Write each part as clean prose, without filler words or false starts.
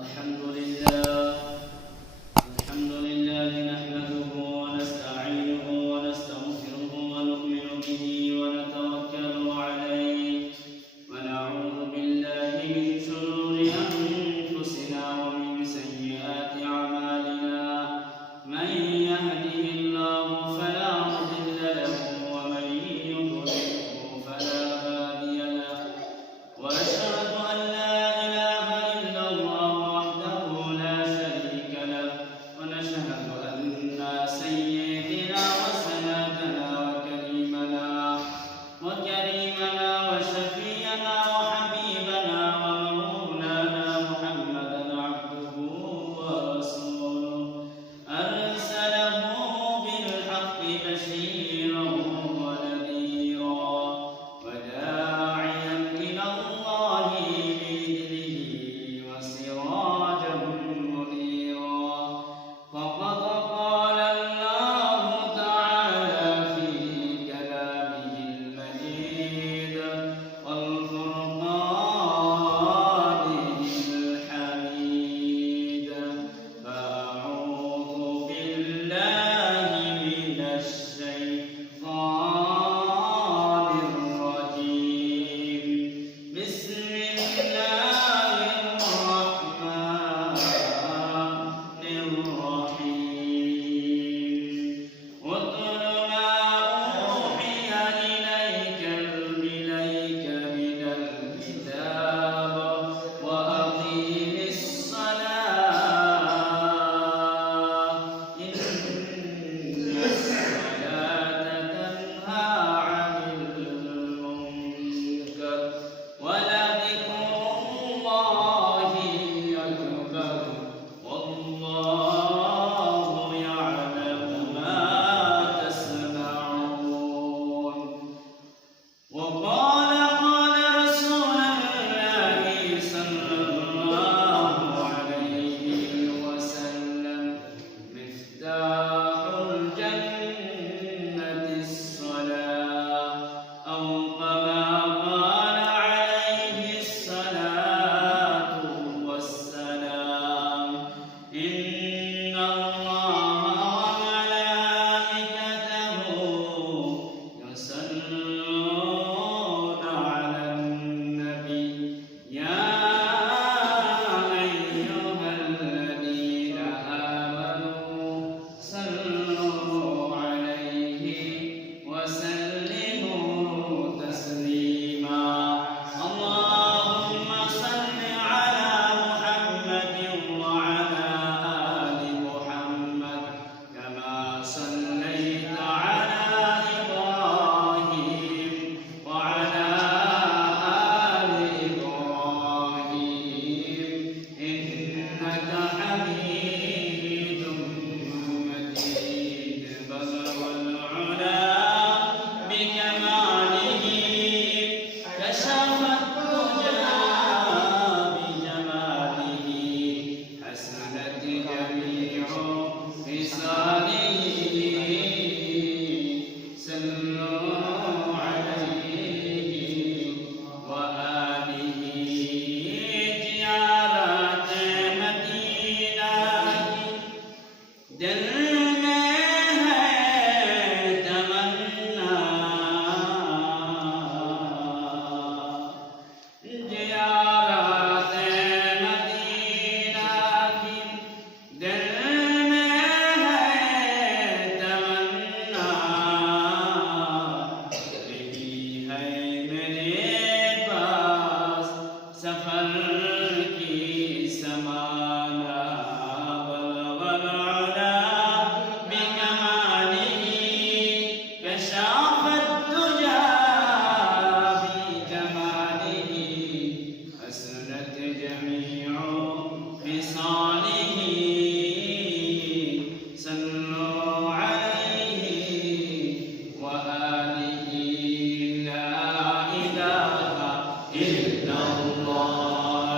الحمد لله نحمده ونستعينه ونستغفره ونؤمن به ونتوكل عليه ونعوذ بالله من شرور أنفسنا ومن سيئات أعمالنا من يهده الله فلا مضل له ومن يضلله فلا هادي له وأشهد أن لا إله إلا الله وحده لا شريك له ونشهد أن سيدنا وسندنا وكريمنا وشفيعنا وحبيبنا ومولانا محمدا عبده ورسوله أرسله بالحق بشيرا ونذيرا وداعيا إلى الله بإذنه وسراجا منيرا فقد قال الله تعالى في كلامه المجيد والفرقان الحميد فأعوذ بالله من الشيطان الرجيم بسم الله الرحمن الرحيم واتل ما أوحي إليك من الكتاب وأقيم الصلاة إن الصلاة تنهى عن المنكر ولذكر الله أكبر والله يعلم ما تصنعون وقال رسول الله صلى الله عليه وسلم مفتاح الجنة الصلاة أو كما قال عليه الصلاة والسلام إن الله وملائكته يصلون على النبي يا أيها الذين آمنوا صلوا عليه وسلموا تسليما اللهم صل على محمد وعلى آل محمد كما صليت على إبراهيم وعلى آل إبراهيم إنك حميد مجيد بلغ العلا بكماله كشف الدجى بجماله حسنت جميع خصاله صلوا عليه وآله زيارة مدينة دل میں ہے تمنا زیارت مدینہ کی دل میں ہے تمنا رہی ہے میرے پاس سفر کی سمانا بلغ العلا بكماله كشف الدجى بجماله حسنت جميع خصاله صلوا عليه وآله لا إله إلا الله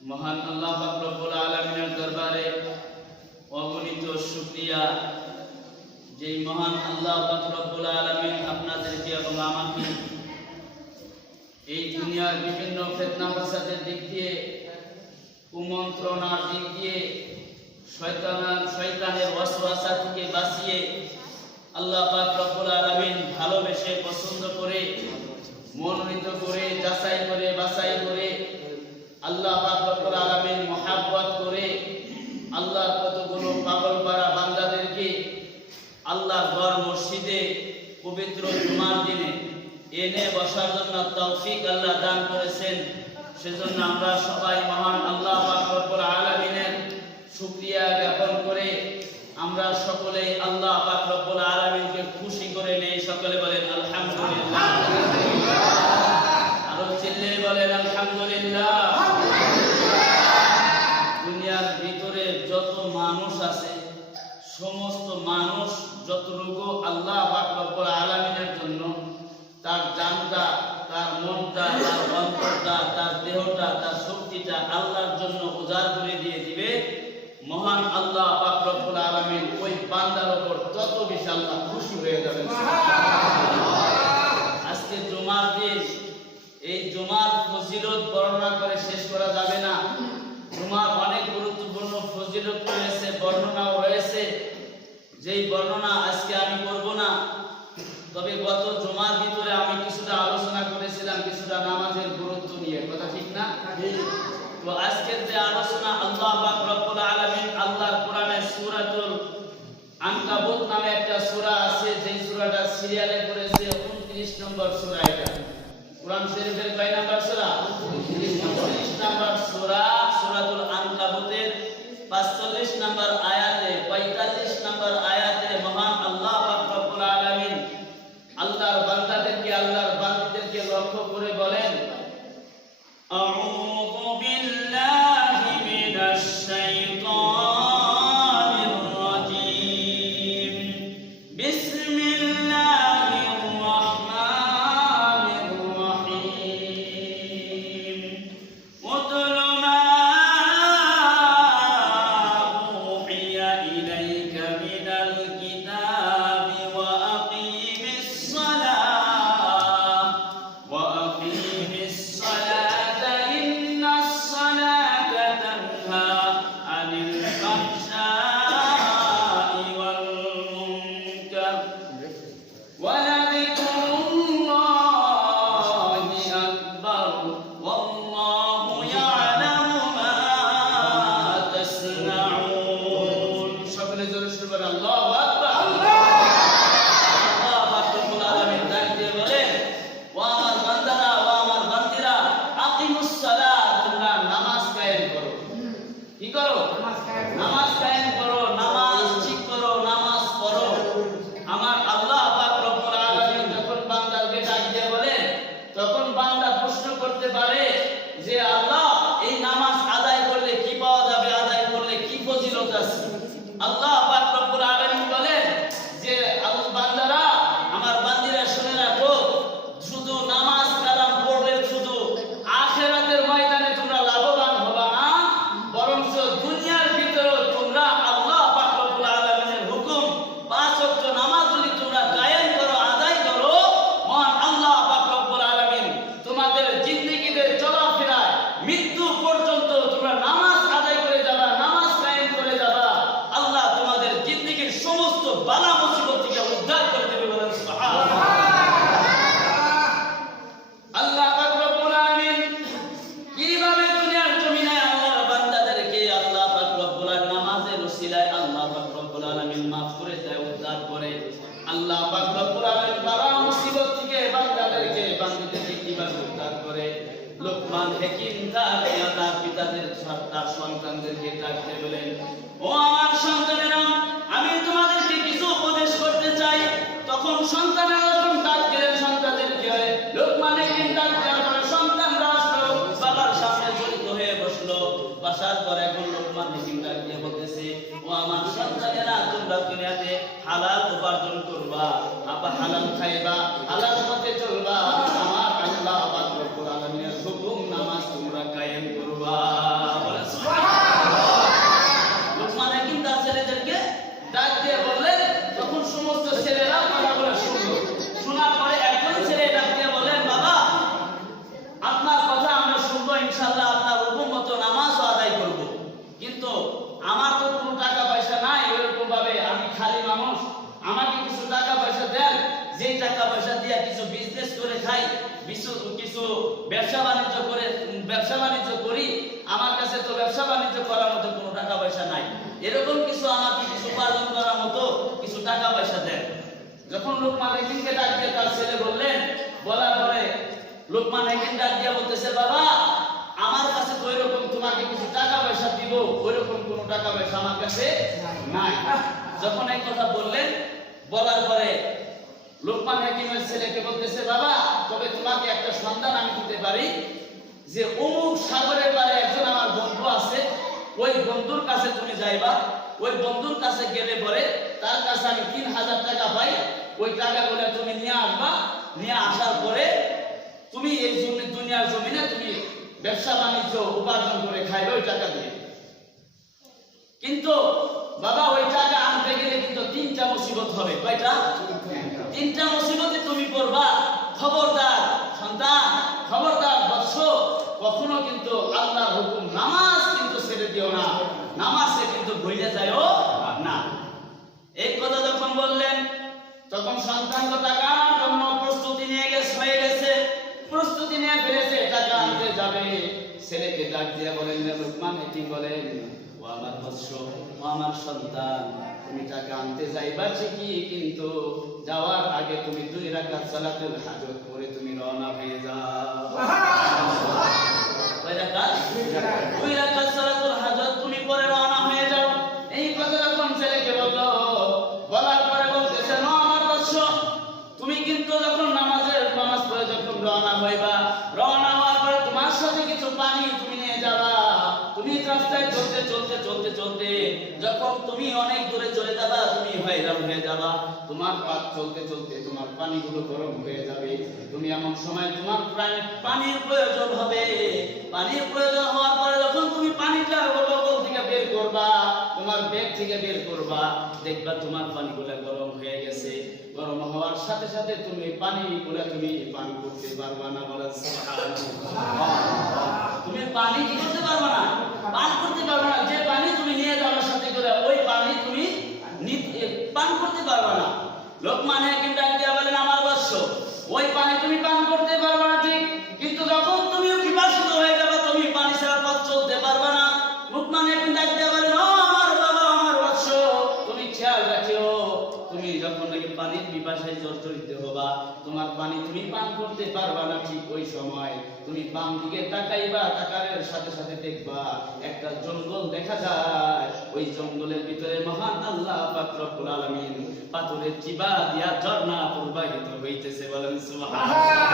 মহান আল্লাহ পাক রব্বুল আলামিনের দরবারে অগণিত শুকরিয়া, যেই মহান আল্লাহ পাক রব্বুল আলামিন আপনাদেরকে এবং আমাকে এই দুনিয়ার বিভিন্ন ফিতনা ফাসাদের দিক দিয়ে, কুমন্ত্রণার দিক দিয়ে, শয়তানের ওয়াসওয়াসা থেকে বাঁচিয়ে আল্লাহ পাক রব্বুল আলামিন ভালোবেসে পছন্দ করে মনোনীত করে যাচাই করে বাছাই করে আল্লাহ পাক রব্বুল আলামিন মহব্বত করে আল্লাহ কতগুলো পাগলপাড়া বান্দাদেরকে আল্লাহর ঘর মসজিদে পবিত্র জুমার দিনে এনে বসার জন্য তৌফিক আল্লাহ দান করেছেন। সেজন্য আমরা সবাই মহান আল্লাহ পাক রব্বুল আলামিনের শুকরিয়া জ্ঞাপন করে আমরা সকলে আল্লাহ পাক রব্বুল আলামিনকে খুশি করে নেই। সকলে বলেন আলহামদুলিল্লাহ, আরো চিল্লে বলেন আলহামদুলিল্লাহ। দুনিয়ার ভিতরে যত মানুষ আছে, সমস্ত মানুষ যতটুকু আল্লাহ পাক রব্বুল আলামিনের জন্য তার জানটা, তার মনটা, তার অন্তরটা, তার দেহটা, তার শক্তিটা আল্লাহর জন্য উজাড় করে দিয়ে দিবে, মহান আল্লাহ পাক রব্বুল আলামিন ওই বান্দার উপর তত বেশি আল্লাহ খুশি হয়ে যাবেন। আজকে জুমার দিন, এই জুমার ফজিলত বর্ণনা করে শেষ করা যাবে না। জুমার অনেক গুরুত্বপূর্ণ ফজিলত রয়েছে, বর্ণনাও রয়েছে, যেই বর্ণনা আজকে আমি করব না। তবে গত জুমার ভিতরে আমি কিছুটা আলোচনা করেছিলাম কিছুটা নামাজের গুরুত্ব নিয়ে, কথা ঠিক না? তো আজকের যে আলোচনা আল্লাহ পাক রব্বুল আলামিন আনকাবুত নামে একটা সূরা আছে, যে সূরাটা সিরিয়ালে পড়েছে 29 নম্বর সূরা। এটা কোরআন শরীফের কয় নাম্বার সূরা? 29 নম্বর সূরা, সূরাতুল আনকাবুতের 45 নম্বর আয়াতে 45 নম্বর আয়াতে মহান আল্লাহ পাক রব্বুল আলামিন আল্লাহর বান্দাদেরকে, আল্লাহর বান্দীদেরকে লক্ষ্য করে বলেন, আউযু বিল্লাহি মিনাশ শাইতানির রাজীম, বিসমিল্লাহির রাহমানির রহিম, উতলু মা উহিয়া ইলাইকা মিনাল কিতাবি ওয়া আকিমিস সালাহ ওয়া আকিমিস সালাতা ইন্নাস সালাতা তানহা আনিল ফাহশাই ওয়াল মুনকার ওয়া লাযিকরুল্লাহি আকবার ওয়াল্লাহু ইয়ালামু মা তাসনাউন। সকলে জোরে শুরু করে আল্লাহু আকবার। আল্লাহ পাক রব্বুল আলামিন ডাক দিয়ে বলেন, ও আমার বান্দারা, ও আমার বান্দিরা, আকিমুস সালাত, তোমরা নামাজ কায়েম করো। কি করো? নামাজ কায়েম করো, নামাজ ঠিক করো, নামাজ পড়ো। আমার আল্লাহ পাক রব্বুল আলামিন যখন বান্দাকে ডাক দিয়ে বলেন, তখন বান্দা প্রশ্ন করতে পারে যে আল্লাহ, এই নামাজ আদায় করলে কি পাওয়া যাবে, আদায় করলে কি ফজিলত আছে? আল্লাহ পাক রব্বুল আলামিন বলেন যে বান্দারা, আমার বান্দিরা শুনে রাখো, শুধু নামাজ কালাম পড়লে শুধু আখিরাতের ময়দানে তোমরা লাভবান হবা না, বরং দুনিয়ার ভিতরে তোমরা আল্লাহ পাক রব্বুল আলামিনের হুকুম 5 ওয়াক্ত নামাজ যদি তোমরা কায়েম করো, আদায় করো, মহান আল্লাহ পাক রব্বুল আলামিন তোমাদের জিন্দেগিতে চলাফেরায় মৃত্যু পর্যন্ত তোমরা নামাজ আদায় করে যাবা, নামাজ কায়েম করে যাবা, আল্লাহ তোমাদের জিন্দেগির সমস্ত বালা মুসিবত থেকে উদ্ধার করে দেবে। বলেন সুবহানাল্লাহ। আল্লাহ পাক রব্বুল আলামিন কিভাবে দুনিয়ার জমিনে আল্লাহর বান্দাদেরকে আল্লাহ পাক রব্বুল আলামিন নামাজের ওসিলায় আল্লাহ পাক রব্বুল আলামিন maaf করে দেয়, উদ্ধার করে। আল্লাহ পাক রব্বুল আলামিন বালা মুসিবত থেকে বান্দাদেরকে, বান্দীদেরকে কিভাবে উদ্ধার করে। লোকমান হাকিম তার পিতাদের, তার সন্তানদেরকে ডাকতে বলেন, ও আমার সন্তানেরা, আমি তোমাদেরকে কিছু উপদেশ করতে চাই। তখন সন্তানেরা যখন ডাক দিলেন সন্তানদেরকে, লোকমান হাকিম ডাক দেওয়ার পরে সন্তানরা আসলো, বাবার সামনে জড়িত হয়ে বসলো। বসার পরে এখন লোকমান হাকিম ডাক দিয়ে বলতেছে, ও আমার সন্তানেরা, তোমরা দুনিয়াতে হালাল উপার্জন করবা, আবার হালাল খাইবা, হালাল পথে চলবা, আমার আল্লাহ পাক রব্বুল আলামিনের হুকুম নামাজ তোমরা কায়েম করবা। বলেন সুবহানাল্লাহ। লোকমান হাকিম তার ছেলেদেরকে ডাক দিয়ে বললেন, তখন সমস্ত ছেলেরা কথাগুলো শুনলো। শোনার পরে একজন ছেলে ডাক দিয়ে বলেন, বাবা, আপনার কথা আমরা শুনবো, ইনশাআল্লাহ আপনার হুকুম মতো নামাজও আদায় করব, কিন্তু আমার তো কোনো টাকা পয়সা নাই, এরকম ভাবে আমি খালি মানুষ, আমাকে কিছু টাকা পয়সা দেন, যেই টাকা পয়সা দিয়ে কিছু বিজনেস করে খাই, কিছু ব্যবসা বাণিজ্য করি। আমার কাছে তো ব্যবসা বাণিজ্য করার মতো কোনো টাকা পয়সা নাই, এরকম কিছু আমাকে কিছু উপার্জন করার মতো কিছু টাকা পয়সা দেন। যখন লোকমান হাকিমকে ডাক দিয়ে তার ছেলে বললেন, বলার পরে লোকমান হাকিম ডাক দিয়ে বলতেছে, বাবা, আমার কাছে তো এরকম তোমাকে কিছু টাকা পয়সা দিব, ওইরকম কোনো টাকা পয়সা আমার কাছে নাই। যখন এই কথা বললেন, বলার পরে লোকমান হাকিমের ছেলেকে বলতেছে, বাবা, তবে তোমাকে একটা সন্ধান আমি দিতে পারি, যে অমুক সাগরের পারে একজন আমার বন্ধু আছে, ওই বন্ধুর কাছে তুমি যাইবা, ওই বন্ধুর কাছে গেলে পরে তার কাছে আমি 3000 টাকা পাই, ওই টাকাগুলো তুমি নিয়ে আসবা, নিয়ে আসার পরে তুমি এই দুনিয়ার জমিনে তুমি ব্যবসা বাণিজ্য উপার্জন করে খাইবে ওই টাকা দিয়ে। কিন্তু বাবা, ওই টাকা আনতে গেলে কিন্তু 3টা মুসিবত হবে। কয়টা? 3টা মুসিবতে তুমি পড়বা। খবরদার সন্তান, খবরদার বৎস, কখনো কিন্তু আল্লাহর হুকুম নামাজ কিন্তু ছেড়ে দিও না, নামাজে কিন্তু ভুলে যাও না। এই কথা যখন বললেন, তখন সন্তান তো টাকা আনার জন্য প্রস্তুতি নিয়ে হয়ে গেছে, প্রস্তুতি নিয়ে ফেলেছে, টাকা আনতে যাবে। ছেলেকে ডাক দিয়ে বলেন, লোকমান হাকিম বলেন, ও আমার বৎস, ও আমার সন্তান, তুমি টাকা আনতে যাইবা ঠিকই, কিন্তু যাওয়ার আগে তুমি 2 রাকাত সালাতুল হাজত পড়ে তুমি রওনা হয়ে যাও। কয় রাকাত? 2 রাকাত সালাতুল হাজত তুমি পড়ে রওনা হয়ে যাও। এই কথা যখন ছেলেকে বলল, বলার পরে বলতেছে, ও আমার বৎস, তুমি কিন্তু যখন নামাজ পড়ে যখন রওনা হইবা, রওনা হওয়ার পরে তোমার সাথে কিছু পানি তুমি নিয়ে যাবা। তুমি রাস্তায় চলতে চলতে চলতে চলতে যখন তুমি অনেক দূরে চলে যাবা, তুমি হয়রান হয়ে যাবা। তোমার পথ চলতে চলতে তোমার পানিগুলো গরম হয়ে যাবে। তুমি এমন সময় তোমার পানির প্রয়োজন হবে। পানির প্রয়োজন হওয়ার পরে যখন তুমি পানিটা বগল থেকে বের করবা, তোমার ব্যাগ থেকে বের করবা, দেখবা তোমার পানিগুলো গরম হয়ে গেছে। গরম হওয়ার সাথে সাথে তুমি পানিগুলো তুমি পান করতে পারবা না। বলেন সুবহানাল্লাহ। তুমি পানি কি করতে পারবা না? পান করতে পারবা না। যে পানি তুমি নিয়ে যাওয়ার সাথে করে ওই পানি তুমি পান করতে পারবা না। লোকমান হাকিম ডাক দিয়া বলেন, আমার বৎস, ওই পানি তুমি পান করতে পারবা না ঠিক, কিন্তু যখন তুমি পিপাসিত হয়ে যাবে তুমি পানি ছাড়া পথ চলতে পারবা না। লোকমান হাকিম ডাক দিয়া বলেন, ও আমার বাবা, আমার বৎস, তুমি খেয়াল রাখিও, তুমি যখন নাকি পানির পিপাসায় জর্জরিত হবা, তোমার পানি তুমি পান করতে পারবা না ঠিক ওই সময় তুমি বাম দিকে তাকাইবা, তাকানোর সাথে সাথে দেখবা একটা জঙ্গল দেখা যায়। ওই জঙ্গলের ভিতরে মহান আল্লাহ পাক রব্বুল আলামিন পাথরের চিবা দিয়া ঝর্ণা প্রবাহিত হইতেছে। বলেন সুবহানাল্লাহ।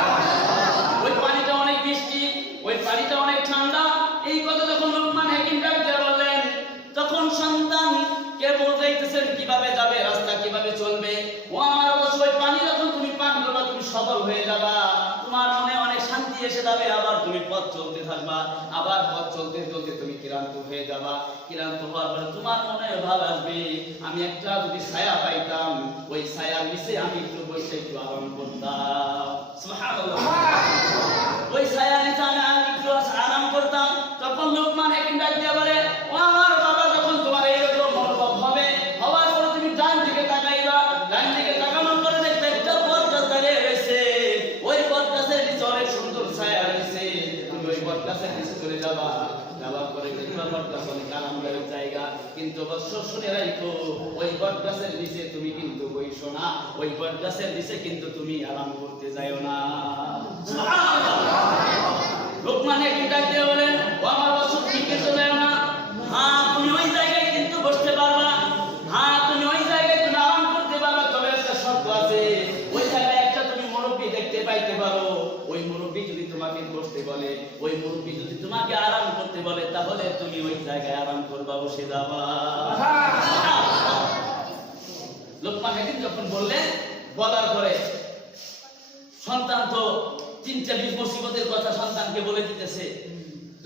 ওই পানিটা অনেক মিষ্টি, ওই পানিটা অনেক ঠান্ডা। এই কথা যখন লোকমান হাকিম ডাক দিয়া বললেন, তখন সন্তান কে বলতেছেন কিভাবে যাবে, রাস্তা কিভাবে চলবে। ও আমার বৎস, ওই পানি যখন তুমি পান করবা তুমি সবল হয়ে যাবা, তোমার মনে অনেক শান্তি এসে যাবে। আবার তুমি পথ চলতে থাকবা, আবার পথ চলতে চলতে তুমি ক্লান্ত হয়ে যাবা। ক্লান্ত হওয়ার পরে তোমার মনে ভাব আসবে, আমি একটা যদি ছায়া পাইতাম, ওই ছায়ার নিচে আমি একটু বসে একটু আরাম করতাম। সুবহানাল্লাহ। ওই ছায়ার নিচে আমি একটু আরাম করতাম। তখন লোকমান হাকিম ডাক দিয়া বলে, ও আমার বাবা, যখন তোমার এইরকম মনোভাব হবে, হওয়ার পরে তুমি ডান দিকে তাকাইবা, ডান দিকে তাকানোর পরে দেখবে একটা পথ দাঁড়িয়ে রয়েছে। ওই পথ গাছের নিচে অনেক সুন্দর ছায়া রয়েছে। তুমি ওই পথ গাছের নিচে চলে যাবা, যাওয়ার পরে দেখবা পথ গাছ অনেক আরামদায়ক জায়গা। কিন্তু বৎস, শুনে রাখো, ওই পথ গাছের নিচে তুমি কিন্তু বইসো না, ওই পথ গাছের নিচে কিন্তু তুমি আরাম করতে যাইও না। লোকমান হাকিম ডাক দিয়ে বলেন, ও আমার বৎস, তুমি কিন্তু যাইও না। হ্যাঁ, তুমি ওই জায়গায় কিন্তু বসতে পারবা। হ্যাঁ, তুমি ওই জায়গায় তুমি আরাম করতে পারবা, তবে একটা শর্ত আছে। ওই জায়গায় একটা তুমি মুরব্বি দেখতে পাইতে পারো। ওই মুরব্বি যদি তোমাকে বসতে বলে, ওই মুরব্বি যদি তোমাকে আরাম করতে বলে, তাহলে তুমি ওই জায়গায় আরাম করবা, বসে যাবা। লোকমান হাকিম যখন বললেন, বলার পরে সন্তান তো চিন্তা মুসিবতের কথা সন্তানকে বলে দিতেছে।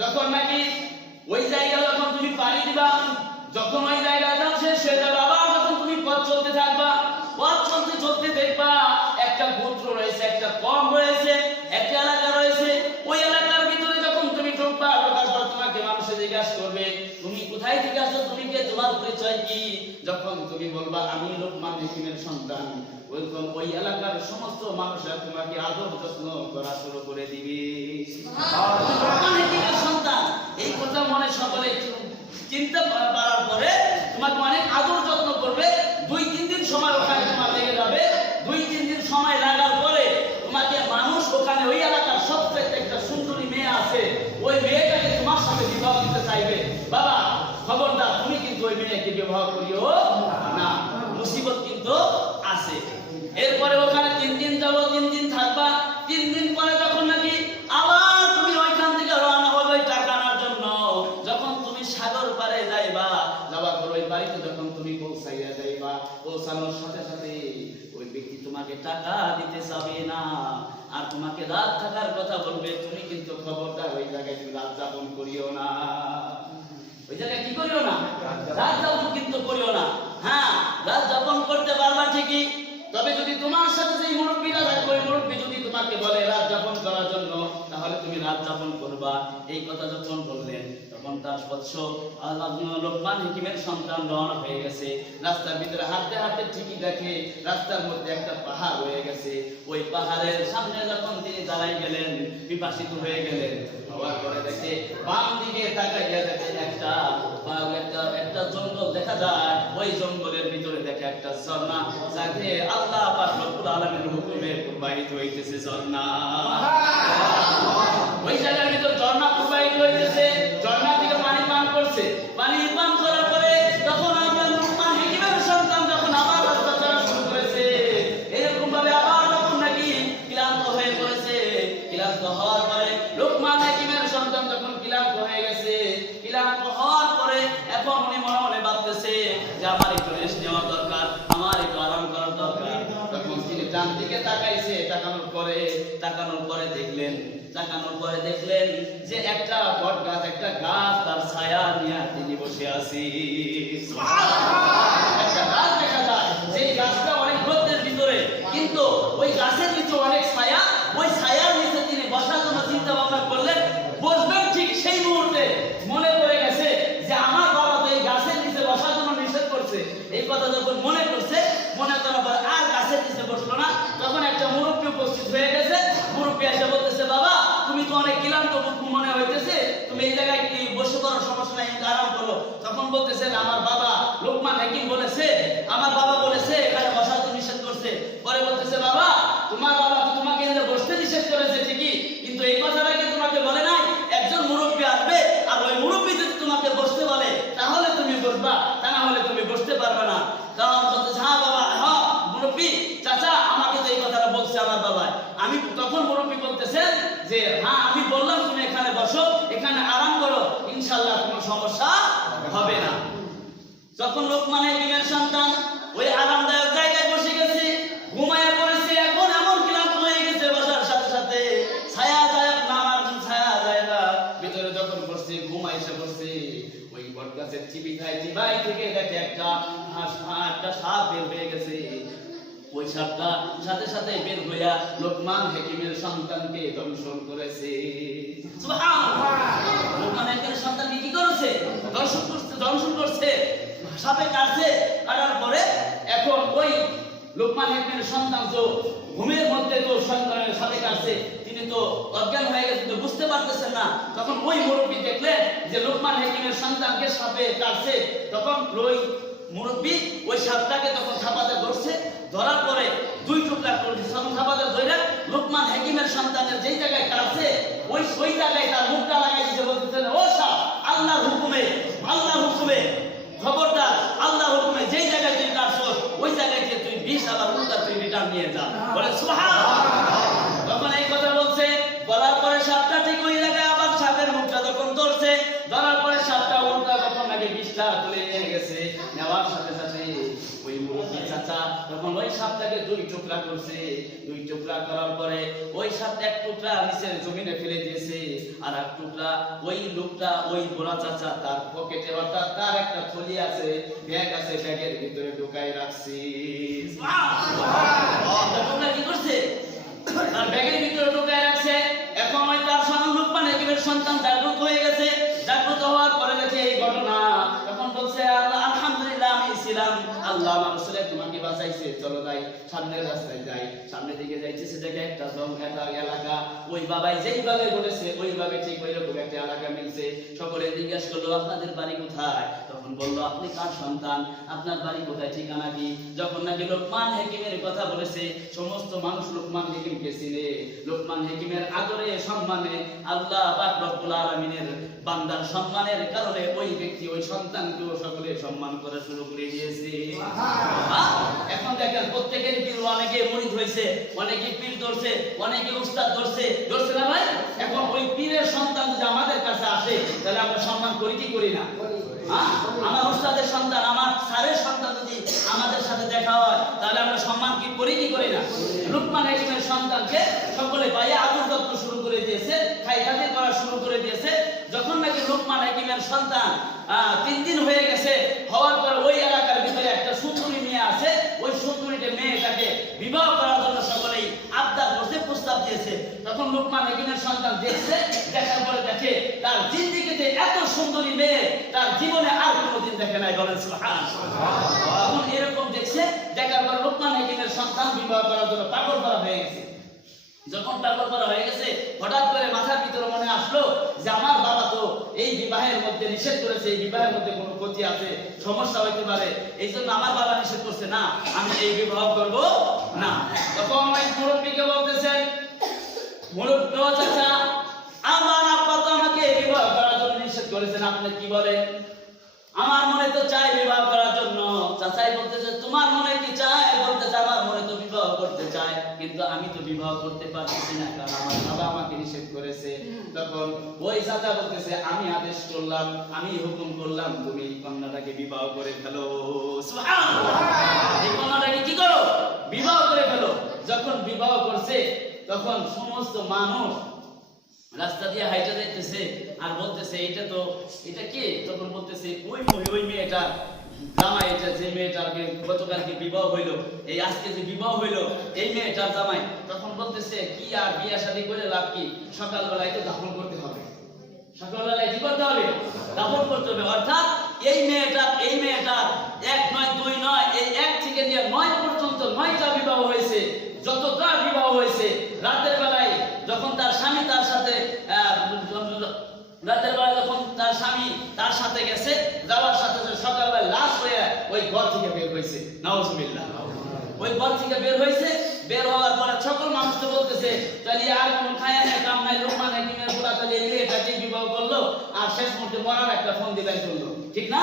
যখন নাকি ওই জায়গায় যখন তুমি পানি দিবা, যখন ওই জায়গায় যাও শেষ হয়ে যাবে, আবার যখন তুমি পথ চলতে থাকবা, পথ চলতে চলতে দেখবা একটা গোত্র রয়েছে, একটা কম রয়েছে, একটা এলাকা রয়েছে। ওই এলাকার ভিতরে যখন তুমি ঢুকবা, ঢোকার পর তোমাকে মানুষে জিজ্ঞাসা করবে, তুমি কোথায় থেকে আসো, তুমি কে, তোমার পরিচয় কি? যখন তুমি বলবা আমি লোকমান হাকিমের সন্তান, ওই এলাকার সমস্ত মানুষরা তোমাকে আদর যত্ন করা শুরু করে দিবে। লোকমান হাকিমের সন্তান, এই কথা মনে সকলে চিন্তা করার পরে তোমাকে অনেক আদর যত্ন করবে। 2-3 দিন সময় ওখানে তোমার লেগে যাবে। 2-3 দিন সময় লাগার পরে তোমাকে মানুষ ওখানে ওই এলাকার সবচেয়ে একটা সুন্দরী মেয়ে আছে, ওই মেয়েটাকে তোমার সাথে বিবাহ দিতে চাইবে। বাবা খবরদার, তুমি কিন্তু ওই মেয়েকে বিবাহ করিও না, মুসিবত কিন্তু আছে। এরপরে ওখানে 3 দিন যাবো, 3 দিন থাকবা। 3 দিন পরে যখন নাকি আবার তুমি ওইখান থেকে রওনা হবে টাকা আনার জন্য, যখন তুমি সাগর পারে যাইবা, যাওয়ার পর ওই বাড়িতে যখন তুমি পৌঁছাইয়া যাইবা, পৌঁছানোর সাথে সাথে ওই ব্যক্তি তোমাকে টাকা দিতে চাবে না, আর তোমাকে রাত থাকার কথা বলবে। তুমি কিন্তু খবরদার ওই জায়গায় তুমি রাত যাপন করিও না। ওই জায়গায় কি করিও না? রাত যাপন কিন্তু করিও না। হ্যাঁ, রাত যাপন করতে পারবা ঠিকই, তবে যদি তোমার সাথে সেই মুরব্বীরা থাকবে, ওই মুরব্বী যদি তোমাকে বলে রাত যাপন করার জন্য, তাহলে তুমি রাত যাপন করবা। এই কথা যখন বললেন, তখন তার বৎস লোকমান হাকিমের সন্তান রওনা হয়ে গেছে। রাস্তার ভিতরে হাঁটতে হাঁটতে ঠিকই দেখে রাস্তার মধ্যে একটা পাহাড় হয়ে গেছে। ওই পাহাড়ের সামনে যখন তিনি দাঁড়াই গেলেন, বিপাশিত হয়ে গেলেন, হওয়ার পরে দেখে বাম দিকে তাকাইয়া দেখে একটা যায় ওই জঙ্গলের ভিতরে দেখে একটা ঝর্ণা, যাকে আল্লাহ পাক রব্বুল আলামিনের হুকুমে প্রবাহিত হইতেছে ঝর্ণা। ওই জায়গার ভিতর ঝর্ণা প্রবাহিত হইতেছে, ঝর্ণা থেকে পানি পান করছে, পানি পান করার পরে তখন লুকমান হাকিমের সন্তান যখন আবার রাস্তা চলা শুরু করেছে, এরকম ভাবে আবার তখন নাকি ক্লান্ত হয়ে পড়েছে। ক্লান্ত হওয়ার পরে লুকমান হাকিমের সন্তান যখন ক্লান্ত হয়ে গেছে, ক্লান্ত হওয়ার পরে এখন উনি মনে মনে ভাবতেছে যে আমার একটু রেস্ট নেওয়া দরকার, আমার একটু আরাম করার দরকার। তখন তিনি ডান দিকে তাকাইছে, তাকানোর পরে দেখলেন যে একটা বট গাছ, একটা গাছ, তার ছায়া নিয়ে তিনি বসে আছি। একটা গাছ দেখা যায়, যে গাছটা অনেক রোদের ভিতরে, কিন্তু ওই গাছের নিচে অনেক ছায়া, ওই ছায়ার নিচে তিনি বসার জন্য চিন্তা ভাবনা করলেন। বসবেন ঠিক সেই মুহূর্তে মনে পড়ে গেছে যে আমার বাবা তো এই গাছের নিচে বসার জন্য নিষেধ করছে। এই কথা যখন মনে করছে, মনে করার পর আর গাছের নিচে বসলো না। তখন একটা মুরব্বী উপস্থিত হয়ে গেছে। মুরব্বী এসে বলতেছে, বাবা তুমি তো অনেক ক্লান্ত মনে হইতেছে, তুমি এই জায়গায় কি বসে পড়ো, সমস্যা নাই, আরাম করো। তখন বলতেছেন আমার বাবা লুকমান হাকিম বলেছে, আমার বাবা বলেছে এখানে বসার জন্য নিষেধ করছে। পরে বলতেছে, বাবা তোমার বাবা তো তোমাকে এখানে বসতে নিষেধ করেছে ঠিকই, কিন্তু এই কথাটা কি তোমাকে বলে নাই একজন মুরব্বী আসবে আর ওই মুরব্বী যদি তোমাকে বসতে বলে তাহলে তুমি বসবা, তা না হলে তুমি বসতে পারবে না। তখন বলতেছে, হ্যাঁ বাবা, হ্যাঁ মুরব্বী চাচা আমাকে তো এই কথাটা বলছে আমার বাবা। আমি তখন মুরব্বী বলতেছেন যে হ্যাঁ আমি বললাম তুমি এখানে বসো, এখানে আরাম করো, ইনশাআল্লাহ কোনো সমস্যা হবে না। যখন লুকমান হাকিমের সন্তান ওই আরামদায়ক জায়গায় বসে গেছে, ঘুমায়া পড়েছে, এখন এমন ক্লান্ত হয়ে গেছে, বসার সাথে সাথে ছায়া যায় নামার ছায়া যায় না, ভিতরে যখন বসছে ঘুমায় এসে বসছে, ওই বটগাছের চিবাই থেকে দেখে একটা সাপ বের হয়ে গেছে। ওই সাপটা সাথে সাথে বের হইয়া লুকমান হাকিমের সন্তানকে দংশন করেছে। সুবহানাল্লাহ! লুকমান হাকিমের সন্তানকে কি করেছে? দংশন করছে। সাপে কাটছে, কাটার পরে এখন ওই লুকমান হাকিমের সন্তান তো ঘুমের মধ্যে তো সন্তানের সাথে কাটছে, তিনি তো অজ্ঞান হয়ে গেছে, তো বুঝতে পারতেছেন না। তখন ওই মুরব্বী দেখলেন যে লুকমান হাকিমের সন্তানকে সাপে কাটছে। তখন ওই মুরব্বী ওই সাপটাকে তখন থাপাতে ধরছে, ধরার পরে দুই টুকরা করে থাপাতে ধরে লুকমান হাকিমের সন্তানের যেই জায়গায় কাটছে ওই জায়গায় তার মুখটা লাগাই দিতে বলতেছেন, ও সাপ আল্লাহর হুকুমে খবরদার, আল্লাহর হুকুমে যেই জায়গায় তুই কাটছো ওই জায়গায় তুই 20 আবার উল্টা তুই রিটার্ন নিয়ে যা। বলে সুবহানাল্লাহ! তখন এই কথা বলছে, বলার পরে সাপটা ঠিক ওই জায়গায় আবার সাপের মুখটা তখন ধরছে, ধরার পরে সাপটা উল্টা তখন নাকি 20টা তুলে নিয়ে গেছে। নেওয়ার সাথে সাথে ওই মুরব্বী চাচা তখন ওই সাপটাকে দুই টুকরা করছে। দুই টুকরা করার পরে ওই সাপটা এক টুকরা নিচের জমিনে ফেলে দিয়েছে, আর এক টুকরা ওই লোকটা ওই বুড়া চাচা তার পকেটে, অর্থাৎ তার একটা থলি আছে, ব্যাগ আছে, ব্যাগের ভিতরে ঢুকাই রাখছে। তোমরা কি করছে? তার ব্যাগের ভিতরে ঢুকাই রাখছে। এখন ওই তার সন্তান লুকমান হাকিমের সন্তান জাগ্রত হয়ে গেছে। জাগ্রত হওয়ার পরে দেখে এই ঘটনা, তখন বলছে আলহামদুলিল্লাহ আমি ছিলাম, আল্লাহ আমার রাসূলের তোমাকে বাঁচাইছে, চলো যাই সামনের রাস্তায় যাই। সামনে দিকে যাইতেছে, দেখে একটা এলাকা, ওই বাবাই যেইভাবে বলেছে ওইভাবে ঠিক ওই রকম একটা এলাকা মিলছে। সকলে জিজ্ঞাসা করলো আপনাদের বাড়ি কোথায়? তখন বললো আপনি কার সন্তান, আপনার বাড়ি কোথায়, ঠিকানা কি? যখন নাকি লুকমান হাকিমের কথা বলেছে, সমস্ত মানুষ লুকমান হাকিমকে চিনে। লুকমান হাকিমের আদরে সম্মানে আল্লাহ পাক রব্বুল আলামিনের বান্দার সম্মানের কারণে ওই ব্যক্তি ওই সন্তানকেও সকলে সম্মান করা শুরু করে দিয়েছে। এখন দেখেন প্রত্যেকের পীর, অনেকে মুরিদ হয়েছে, অনেকে পীর ধরছে, অনেকে উস্তাদ ধরছে না ভাই? এখন ওই পীরের সন্তান যদি আমাদের কাছে আসে তাহলে আমরা সম্মান করি কি করি না? আমার উস্তাদের সন্তান, আমার স্যারের সন্তান যদি আমাদের সাথে দেখা হয় তাহলে আমরা সম্মান কি করি কি করি না? লুকমান হাকিমের সন্তানকে সকলে পাইয়ে আদর যত্ন শুরু করে দিয়েছে, খাইখাতি করা শুরু করে দিয়েছে। যখন নাকি লুকমান হাকিমের সন্তান 3 দিন হয়ে গেছে, হওয়ার পর ওই এলাকার ভিতরে একটা সুন্দরী মেয়ে আছে, ওই সুন্দরীটা মেয়েটাকে বিবাহ করার জন্য সকলেই আবদার করতে প্রস্তাব দিয়েছে। তখন লুকমান হাকিমের সন্তান দেখছে, দেখার পরে দেখে তার জিন্দেগিতে এত সুন্দরী মেয়ে তার জীবনে আর কোনোদিন দেখে নাই। বলেন সুবহানাল্লাহ! তখন এরকম দেখছে, দেখার পর লুকমান হাকিমের সন্তান বিবাহ করার জন্য পাগল করা হয়ে গেছে। যখন পাগল করা হয়ে গেছে, হঠাৎ করে মাথার ভিতরে মনে আসলো যে আমার বাবা তো এই বিবাহের মধ্যে নিষেধ করেছে, এই বিবাহের মধ্যে কোনো ক্ষতি আছে, সমস্যা হইতে পারে, এই জন্য আমার বাবা নিষেধ করছে, না আমি এই বিবাহ করব না। তখন ওই মুরব্বীকে বলতেছেন, মুরব্বী চাচা, আমার আব্বা তো আমাকে বিবাহ করার জন্য নিষেধ করেছেন, আপনি কি বলেন? আমার মনে তো চাই বিবাহ করার জন্য। চাচাই বলতেছে, তোমার মনে কি চায়? বলতেছে, আমার মনে তো বিবাহ করতে চায়, কিন্তু আমি তো বিবাহ করতে পারতেছি না, কারণ আমার বাবা আমাকে নিষেধ করেছে। তখন ওই চাচা বলতেছে, আমি আদেশ করলাম, আমি হুকুম করলাম, তুমি কন্যাটাকে বিবাহ করে ফেলো। সুবহানাল্লাহ! এই কন্যাটাকে কি করো? বিবাহ করে ফেলো। যখন বিবাহ করছে, তখন সমস্ত মানুষ রাস্তা দিয়ে হাইটা যাইতেছে আর বলতেছে, এটা কি? তখন বলতেছে, ওই মেয়েটা জামাই, এটা যে মেয়েটাকে গতকালকে বিবাহ হইলো, এই আজকে যে বিবাহ হইলো, এই মেয়েটার জামাই। তখন বলতেছে, কি আর বিয়া শাদী করে লাভ কি? সকালবেলায় তো দাফন করতে হবে। সকালবেলায় কি করতে হবে? দাফন করতে হবে। অর্থাৎ এই মেয়েটা এক নয়, দুই নয়, এই এক থেকে নিয়ে 9 পর্যন্ত 9টা বিবাহ হয়েছে। যতটা বিবাহ হয়েছে, রাতের বেলায় যখন তার স্বামী তার সাথে তার সাথে গেছে, যাওয়ার সাথে সকালবেলা লাশ হয়ে ওই ঘর থেকে বের হয়েছে। নাউজুবিল্লাহ! ওই ঘর থেকে বের হয়েছে। বের হওয়ার পরে সকল মানুষ তো বলতেছে, তাহলে আর কোন খায় না, কাম নাই, লোকমান হাকিমের বলা, তাহলে এই মেয়েটাকে বিবাহ করলো আর শেষ মুহূর্তে মরার একটা ফোন দিলাই করলো, ঠিক না?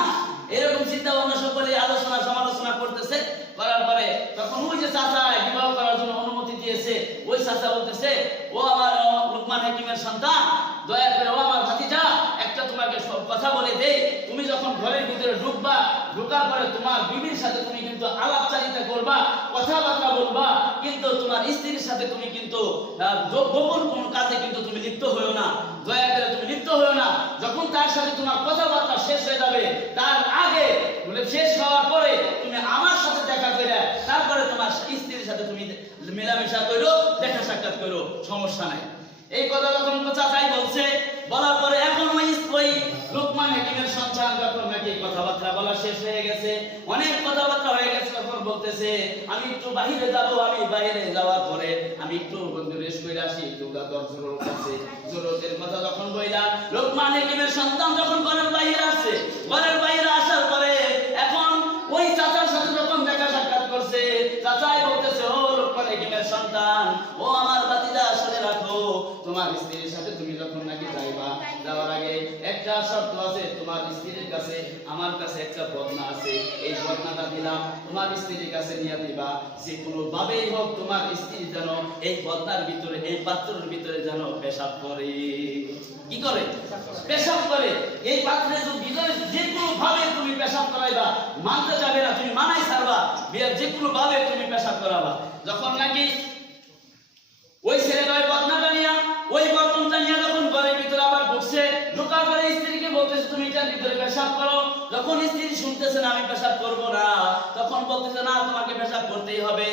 এরকম চিন্তা ভাবনা সকলে আলোচনা সমালোচনা করতেছে। করার পরে তখন ওই যে চাচা বিবাহ করার জন্য অনুমতি দিয়েছে, ওই চাচা বলতেছে, ও আমার লোকমান হাকিমের সন্তান, দয়া করে, ও আমার ভাতিজা, একটা তোমাকে সব কথা বলে দেই, তুমি যখন ঘরের ভিতরে ঢুকবা, ঢোকার পরে তোমার বিবির সাথে তুমি কিন্তু আলাপচারিতা করবা, কথাবার্তা বলবা, কিন্তু তোমার স্ত্রীর সাথে তুমি কিন্তু গোপন কোন কাজে কিন্তু তুমি লিপ্ত হইও না। দয়া করে তুমি লিপ্ত হইও না। যখন তার সাথে তোমার কথাবার্তা শেষ হয়ে যাবে, তার আগে শেষ হওয়ার পরে তুমি আমার সাথে দেখা করে, তারপরে তোমার স্ত্রীর সাথে তুমি মেলামেশা করো, দেখা সাক্ষাৎ করো, সমস্যা নাই। এই কথা যখন চাচাই বলছে, বলার পরে এখন ওই লোকমান হাকিমের সন্তান যখন নাকি কথাবার্তা বলা শেষ হয়ে গেছে, অনেক কথাবার্তা হয়ে গেছে, তখন বলতেছে, আমি একটু বাহিরে যাব, আমি বাহিরে যাওয়ার পরে আমি একটু রেস্ট করে আসি, একটু জরুরত আছে। জরুরতের কথা যখন বইলা, লোকমান হাকিমের সন্তান যখন ঘরের বাইরে আসছে, ঘরের বাইরে আসার পরে এখন ওই চাচার সাথে যখন দেখা সাক্ষাৎ করছে, চাচাই বলতেছে, ও লোকমান হাকিমের সন্তান, ও আমার ভাতিজা, শুনে রাখো, তোমার স্ত্রীর সাথে তুমি যখন নাকি যাইবা, যাওয়ার আগে একটা শর্ত আছে, তোমার স্ত্রীর কাছে আমার কাছে একটা বদনা আছে, এই বদনাটা দিলাম, তোমার স্ত্রীর কাছে নিয়ে দিবা, যে কোনো ভাবেই হোক তোমার স্ত্রী যেন এই বদনার ভিতরে, এই পাত্রের ভিতরে যেন পেশাব করে। কি করে? পেশাব করে। এই পাত্রের ভিতরে যে কোনো ভাবে তুমি পেশাব করাইবা, মানতে যাবে না, তুমি মানাই ছাড়বা, যে কোনো ভাবে তুমি পেশাব করাবা। যখন নাকি ওই ছেলেটা ওই বদনাটা নিয়ে, ওই বর্তনটা নিয়ে যখন ঘরের ভিতরে আবার ঢুকছে, ঢোকার পরে স্ত্রীকে বলতেছে, তুমি এটার ভিতরে পেশাব করো। যখন স্ত্রী শুনতেছে না, আমি পেশাব করবো না, তখন বলতেছে, না, তোমাকে পেশাব করতেই হবে।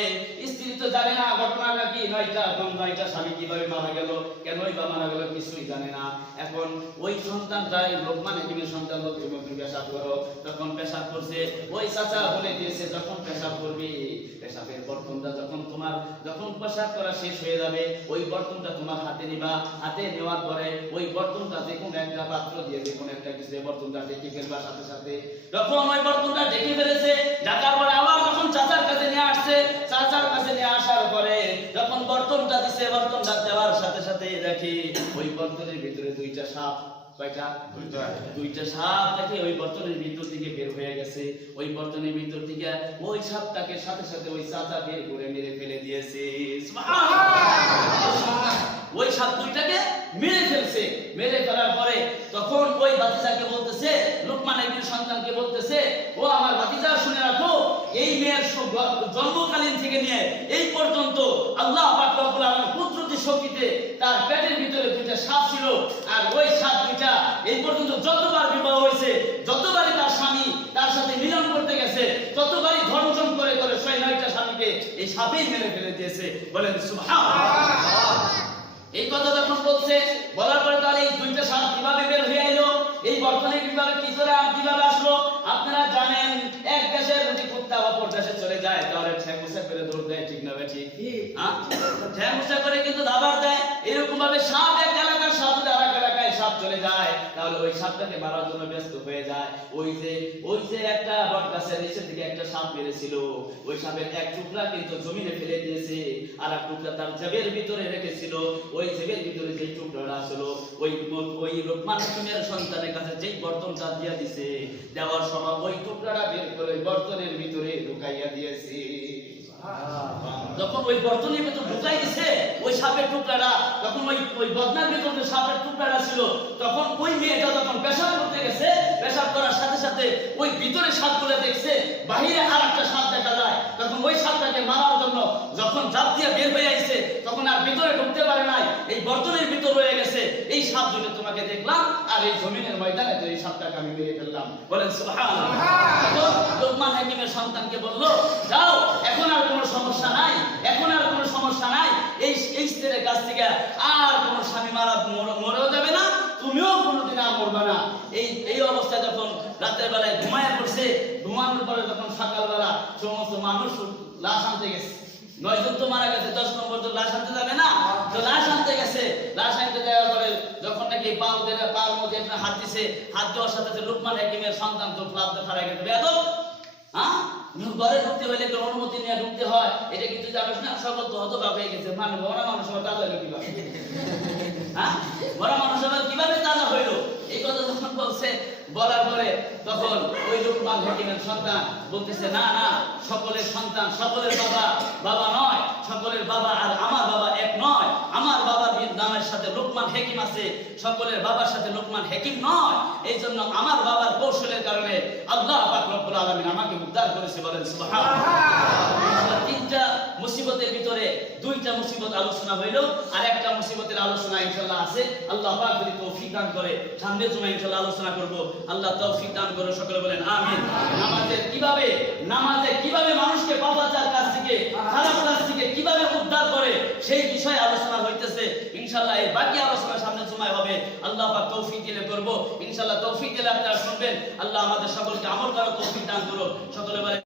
স্ত্রী তো জানে না ঘটনাটা কি, নয়টা স্বামী কিভাবে মারা গেল, কেনই বা মারা গেল, কিছুই জানে না। এখন ওই সন্তানটাই লোকমান হাকিমের সন্তান বলতে, তুমি পেশাব করো। তখন পেশাব করছে, ওই চাচা বলে দিয়েছে, যখন পেশাব করবি, পেশাবের বর্তনটা যখন পেশাব করা শেষ হয়ে যাবে, ওই বর্তনটা তোমার হাতে নিবা, হাতে নেওয়ার পরে ওই বর্তনটা যে কোনো একটা পাত্র দিয়ে, যে কোনো একটা কিছু বর্তনটা ঢেকে ফেলবা সাথে সাথে। যখন ওই বর্তনটা ঢেকে ফেলেছে, ঢাকার পরে আবার যখন চাচার কাছে নিয়ে আসছে, চাচার কাছে নিয়ে আসার পরে যখন বর্তনটা দিছে, বর্তনটা দেওয়ার সাথে সাথে দেখি ওই বর্তনের ভিতরে 2টা সাপ। কয়টা? 2টা সাপ দেখে ওই বর্তনের ভিতর থেকে বের হয়ে গেছে। ওই বর্তনের ভিতর থেকে ওই সাপটাকে সাথে সাথে ওই চাচা বের করে মেরে ফেলে দিয়েছে। ওই সাপ 2টাকে মেরে ফেলছে। মেরে ফেলার পরে তখন ওই ভাতিজাকে বলতেছে, লোকমান হাকিমের সন্তানকে বলতেছে, ও আমার ভাতিজা, শুনে রাখো, এই মেয়ের জন্মকালীন থেকে নিয়ে এই পর্যন্ত আল্লাহ পাক রব্বুল আলামিন কুদরতি শক্তিতে তার পেটের ভিতরে 2টা সাপ ছিল। আর ওই সাপ 2টা এই পর্যন্ত যতবার বিবাহ হয়েছে, যতবারই তার স্বামী তার সাথে মিলন করতে গেছে, ততবারই ধর্ষণ করে করে 9টা স্বামীকে এই সাপেই মেরে ফেলে দিয়েছে। বলেন সুবহানাল্লাহ। এই কথা যখন বলছে, বলার পরে তাহলে এই 2টা সাপ কিভাবে বের হয়ে এলো, এই বর্তমানে কিভাবে আসলো? আপনারা জানেন, এক দেশের যদি কুত্তা কুত্তা অপর দেশে চলে যায় তাহলে ঠ্যাং উঁচা করে দৌড় দেয়, ঠিক না বেঠি? ঠ্যাং উঁচা করে কিন্তু দাবার দেয়। এরকম ভাবে সাপ এক এলাকার সাপ যদি আরেক এলাকায় সাপ চলে যায় তাহলে ওই সাপটাকে মারার জন্য ব্যস্ত হয়ে যায়। ওই যে একটা বট গাছের নিচের দিকে একটা সাপ বেড়েছিল, ওই সাপের এক টুকরা কিন্তু জমিনে ফেলে দিয়েছে, আর এক টুকরা তার জেবের ভিতরে রেখেছিল। ওই জেবের ভিতরে যে টুকরাটা ছিল ওই লোকমান হাকিমের সন্তানের কাছে যেই বর্তনটা দিয়ে দিছে, দেওয়ার সময় ওই টুকরাটা বের করে বর্তনের ভিতরে ঢুকাইয়া দিয়েছে। যখন ওই বর্তনের ভিতর ঢুকাই দিছে ওই সাপের টুকরাটা, তখন ওই বদনার ভিতর যে সাপের টুকরাটা ছিল, তখন ওই মেয়েটা যখন পেশাব করতে গেছে, পেশাব করার সাথে সাথে ওই ভিতরে সাপগুলো দেখছে, বাহিরে আর একটা সাপ দেখা যায়। তখন ওই সাপটাকে মারার জন্য যখন জাপ দিয়ে বের হয়ে আইছে, তখন আর ভিতরে ঢুকতে পারে নাই, এই বর্তনের ভিতর রয়ে গেছে। এই সাপ দুটো তোমাকে দেখলাম আর এই জমিনের ময়দানে তো এই সাপটাকে আমি মেরে ফেললাম। বলেন সুবহানাল্লাহ। তখন লোকমান হাকিমের সন্তানকে বলল, যাও, এখন আর কোনো সমস্যা নাই, এখন আর কোনো সমস্যা নাই, এই স্ত্রীর কাছ থেকে আর কোনো স্বামী মরেও যাবে না, তুমিও কোনোদিন আর মরবে না। এই অবস্থায় যখন রাতের বেলায় ঘুমায় পড়ছে, ঘুমানোর পরে যখন সকালবেলা সমস্ত মানুষ লাশ আনতে গেছে, 9 জন তো মারা গেছে, 10 নম্বর তো লাশ আনতে যাবে না, তো লাশ আনতে গেছে। লাশ আনতে যাওয়ার পরে যখন নাকি পার মধ্যে হাত দিছে, হাত দেওয়ার সাথে সাথে লোকমান হাকিমের সন্তান তো প্লাবতে খাড়া গেছে। বেয়াদব, ঘরে ঢুকতে হইলে তো অনুমতি নিয়ে ঢুকতে হয়, এটা কিন্তু জানিস না? সকল তো হতবাক হয়ে গেছে, মানে মরা মানুষ আবার তাজা হইলো কিভাবে? মরা মানুষ আবার কিভাবে তাজা হইলো? এই কথা যখন বলছে, বলার পরে তখন ওই লোকমান হাকিমের সন্তান বলতেছে, না না, সকলের সন্তান, সকলের বাবা নয়, সকলের বাবা আর আমার বাবা এক নয়, আমার বাবার নামের সাথে লোকমান হাকিম আছে, সকলের বাবার সাথে লোকমান হাকিম নয়। এই জন্য আমার বাবার কৌশলের কারণে আল্লাহ পাক রব্বুল আলামিন আমাকে উদ্ধার করেছে। বলেন সুবহানাল্লাহ। 3টা মুসিবতের ভিতরে 2টা মুসিবত আলোচনা হইল, আর একটা মুসিবতের আলোচনা ইনশাআল্লাহ আছে। আল্লাহ পাক যদি তৌফিক দান করে সামনের জন্য ইনশাআল্লাহ আলোচনা করব। আল্লাহ তৌফিক দান করে, সকলে বলেন আমিন। নামাজে কিভাবে মানুষকে পাপাচার কাজ থেকে, খারাপ কাজ থেকে কিভাবে উদ্ধার করে সেই বিষয়ে আলোচনা হইতেছে ইনশাআল্লাহ। এই বাকি আলোচনা সামনের সময় হবে, আল্লাহ পাক তৌফিক দিলে করব ইনশাআল্লাহ। তৌফিক দিলে আপনারা শুনবেন। আল্লাহ আমাদের সকলকে আমল করার তৌফিক দান করো, সকলে বলেন।